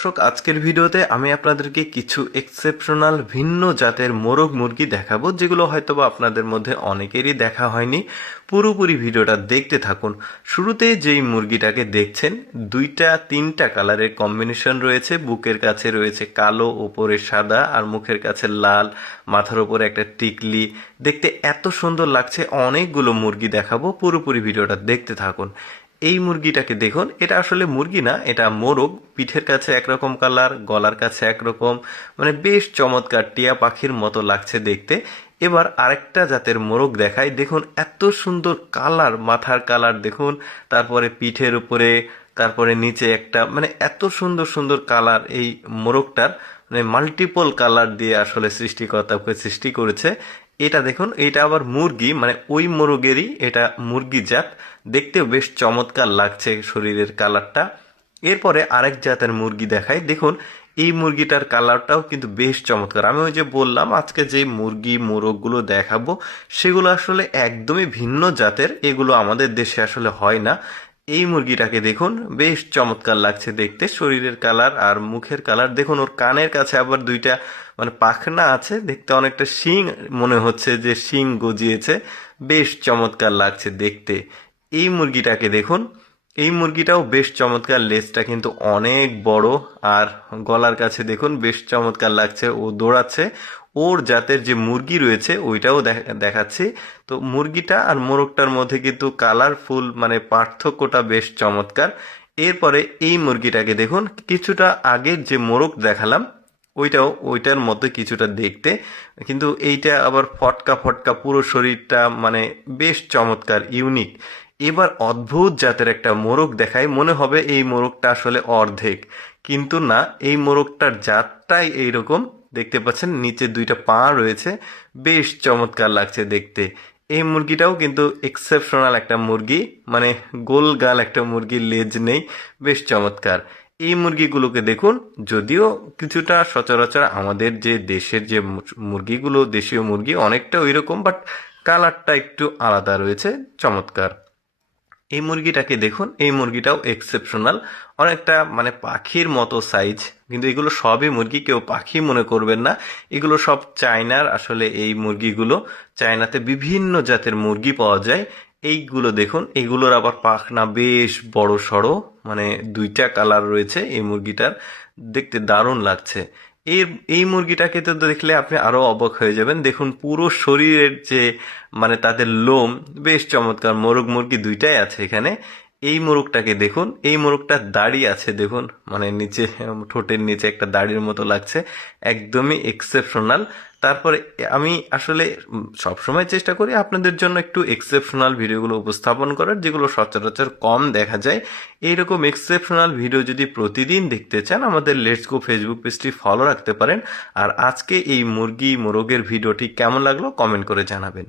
দর্শক, আজকের ভিডিওতে আমি আপনাদেরকে কিছু এক্সেপশনাল ভিন্ন জাতের মোরগ মুরগি দেখাবো, যেগুলো হয়তোবা আপনাদের মধ্যে অনেকেরই দেখা হয়নি। পুরোপুরি ভিডিওটা দেখতে থাকুন। শুরুতে যেই মুরগিটাকে দেখছেন, দুইটা তিনটা কালারের কম্বিনেশন রয়েছে। বুকের কাছে রয়েছে কালো, ওপরে সাদা, আর মুখের কাছে লাল, মাথার ওপরে একটা টিকলি। দেখতে এত সুন্দর লাগছে। অনেকগুলো মুরগি দেখাবো, পুরোপুরি ভিডিওটা দেখতে থাকুন। এই মুরগিটাকে দেখুন, এটা আসলে মুরগি না, এটা মোরগ। পিঠের কাছে একরকম কালার, গলার কাছে একরকম, মানে বেশ চমৎকার, টিয়া পাখির মতো লাগছে দেখতে। এবার আরেকটা জাতের মোরগ দেখাই। দেখুন এত সুন্দর কালার, মাথার কালার দেখুন, তারপরে পিঠের উপরে, তারপরে নিচে একটা, মানে এত সুন্দর সুন্দর কালার এই মোরগটার। মানে মাল্টিপল কালার দিয়ে আসলে সৃষ্টিকর্তা ওকে সৃষ্টি করেছে। এটা দেখুন, এটা আবার মুরগি, মানে ওই মোরগেরই এটা মুরগি জাত। দেখতেও বেশ চমৎকার লাগছে শরীরের কালারটা। এরপরে আরেক জাতের মুরগি দেখাই। দেখুন এই মুরগিটার কালারটাও কিন্তু বেশ চমৎকার। আমি ওই যে বললাম, আজকে যে মুরগি মোরগগুলো দেখাবো সেগুলো আসলে একদমই ভিন্ন জাতের, এগুলো আমাদের দেশে আসলে হয় না। এই মুরগিটাকে দেখুন, বেশ চমৎকার লাগছে দেখতে। শরীরের কালার আর মুখের কালার দেখুন। ওর কানের কাছে আবার দুইটা মানে পাখনা আছে, দেখতে অনেকটা শিং মনে হচ্ছে যে শিং গজিয়েছে। বেশ চমৎকার লাগছে দেখতে। এই মুরগিটাকে দেখুন, এই মুরগিটাও বেশ চমৎকার। লেজটা কিন্তু অনেক বড়, আর গলার কাছে দেখুন বেশ চমৎকার লাগছে। ও দৌড়াচ্ছে। ওর জাতের যে মুরগি রয়েছে ওইটাও দেখাচ্ছি। তো মুরগিটা আর মোরগটার মধ্যে কিন্তু কালারফুল, মানে পার্থক্যটা বেশ চমৎকার। এরপরে এই মুরগিটাকে দেখুন, কিছুটা আগের যে মোরগ দেখালাম ওইটার মতো কিছুটা দেখতে, কিন্তু এইটা আবার ফটকা ফটকা, পুরো শরীরটা মানে বেশ চমৎকার, ইউনিক। এবার অদ্ভুত জাতের একটা মোরগ দেখায়। মনে হবে এই মোরগটা আসলে অর্ধেক, কিন্তু না, এই মোরগটার জাতটাই এইরকম। দেখতে পাচ্ছেন নিচে দুইটা পা রয়েছে, বেশ চমৎকার লাগছে দেখতে। এই মুরগিটাও কিন্তু এক্সেপশনাল একটা মুরগি, মানে গোল গাল একটা মুরগির, লেজ নেই, বেশ চমৎকার। এই মুরগিগুলোকে দেখুন, যদিও কিছুটা সচরাচর আমাদের যে দেশের যে মুরগিগুলো, দেশীয় মুরগি অনেকটা ওই রকম, বাট কালারটা একটু আলাদা রয়েছে, চমৎকার। এই মুরগিটাকে দেখুন, এই মুরগিটাও এক্সেপশনাল, অনেকটা মানে পাখির মতো সাইজ। কিন্তু এগুলো সবই মুরগি, কেউ পাখি মনে করবেন না। এগুলো সব চায়নার আসলে এই মুরগিগুলো। চায়নাতে বিভিন্ন জাতের মুরগি পাওয়া যায়। এইগুলো দেখুন, এগুলোর আবার পাখনা বেশ বড় সড়ো, মানে দুইটা কালার রয়েছে এই মুরগিটার। দেখতে দারুণ লাগছে। এই এই মুরগিটাকে তো দেখলে আপনি আরো অবাক হয়ে যাবেন। দেখুন পুরো শরীরের যে, মানে তাদের লোম বেশ চমৎকার। মোরগ মুরগি দুইটাই আছে এখানে। এই মোরগটাকে দেখুন, এই মোরগটার দাড়ি আছে দেখুন, মানে নিচে ঠোঁটের নিচে একটা দাড়ির মতো লাগছে, একদমই এক্সেপশনাল। তারপরে আমি আসলে সবসময় চেষ্টা করি আপনাদের জন্য একটু এক্সেপশনাল ভিডিওগুলো উপস্থাপন করার, যেগুলো সচরাচর কম দেখা যায়। এইরকম এক্সেপশনাল ভিডিও যদি প্রতিদিন দেখতে চান, আমাদের লেটস গো ফেসবুক পেজটি ফলো রাখতে পারেন। আর আজকে এই মুরগি মোরগের ভিডিওটি কেমন লাগলো কমেন্ট করে জানাবেন।